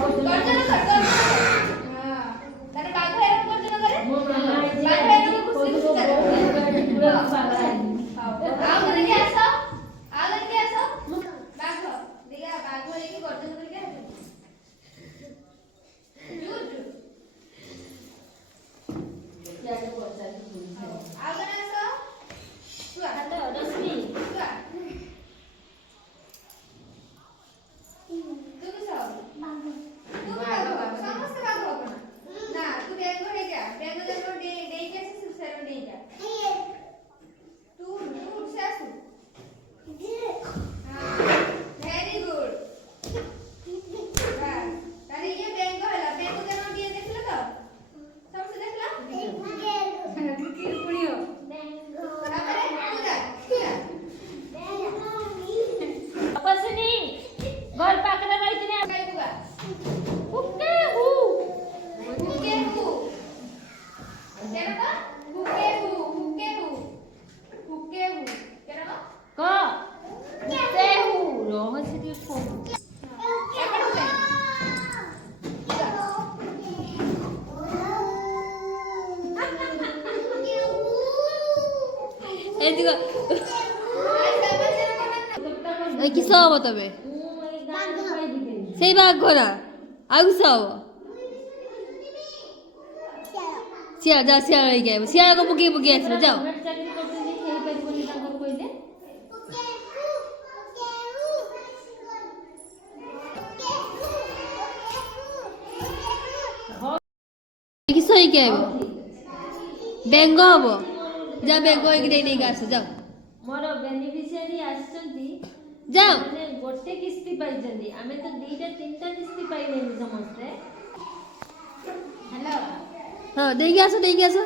गर्जन कर हां तारे बाघ है गर्जन करे बाघ है तो खुशी खुशी चले आओ करके आसो बाघ देखा बाघ लेके गर्जन करके आसो जूट क्या के बोलता है आओ करके आसो तू हेलो रश्मि तू किसो तू समस्त बाघ हो ना तू बेंगो है क्या बेंगो जब डे डे कैसे सुसर डे क्या तू से आसू वेरी गुड तारे ये बेंगो है बेंगो जब डे देखलो तो सबसे देखला की पुणियो बेंगो तारे तू जा अपसनी घर पाकरा रहितने काय बुगा हुक्के हु तेरा का हुक्के हु तेरा का क ते हु रहस्य फोन एदिको ए किसो हबो तबे सेई बाघ घोड़ा आउ किसो हबो सियाल जा सियाल रही गए सियाल को बुकी बुकी आसो जाओ चाकरी करते खेल परिबोनी तांकर कहले किसो ही के आइबो बेंगो हबो जा बेंगो एक नहीं आसो जाओ मोर बेनिफिशियरी आछंती जाओ माने गोटे किस्ती पाइजंदी आमे तो दीटा तीनटा किस्ती पाइले समस्ते हेलो हां देई आसो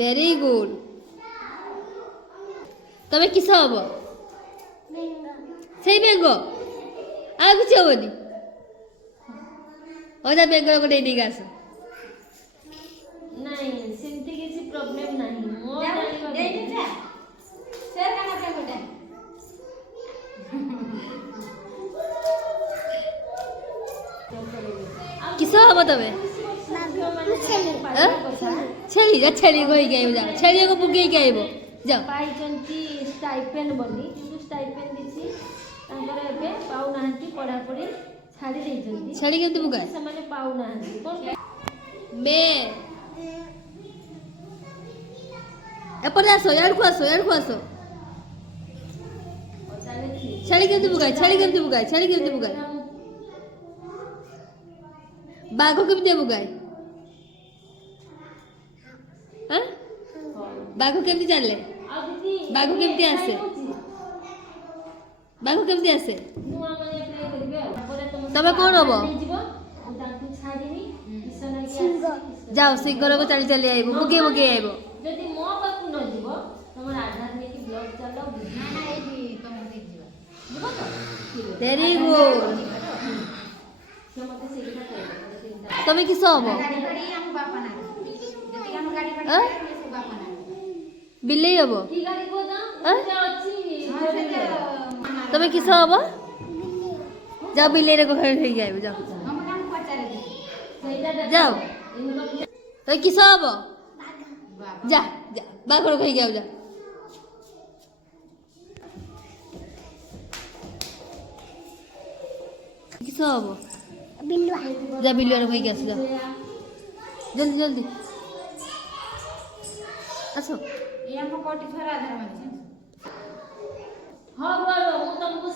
वेरी गुड तबे किसो हबो सेई बेंगो आ कुछ हबोनी ओजा बेंगो को नहीं आसो नहीं सेमती किसी प्रॉब्लम नहीं मो दे दे से काना पे गोटे किसो हबो तबे छेली जा छेली को ही गए जा छेली को बुके के आइबो जाओ पाइचंती स्टाइपेंड बनी किंतु स्टाइपेंड दिसी तांकर एबे पाउ नाहंती पढ़ा पढ़ी छाड़ी देइचंती छेली केमते बुकाय से माने पाउ नाहंती कोन मैं एपर आसो यार को आसो छेली केमते बुकाय बाघो केमते बुकाय हां बाघो केमते चले बाघो केमते आसे नुआ माने प्ले करिवे परे तबे कोन हबो जीवो तांकु छाड़ीनी किसन के जाओ सिंगर को चली आइबो बुके आइबो जदि मो पाकु न जीवो तमर आधार में की ब्लॉक चलाओ ना ना एबी तुम देख जीवो तो वेरी गुड से मते सेटा कहबो तबे किसो हबो गाड़ी हम बापा ना जति हम गाड़ी से बापा ना बिल्ली हबो की गाड़ी को दा से अछि तबे किसो हबो जाओ बिल्ली रे को घर रही आइबो जाओ हम काम पचारे दे सेटा जाओ तो किसो हबो जा बाघरो कहि जाओ जा किसो हबो जा बिल्ली रे कहि आसो जा जल्दी आसो ये हम कोटी छोरा आधार माने हां बोलो मु तुमको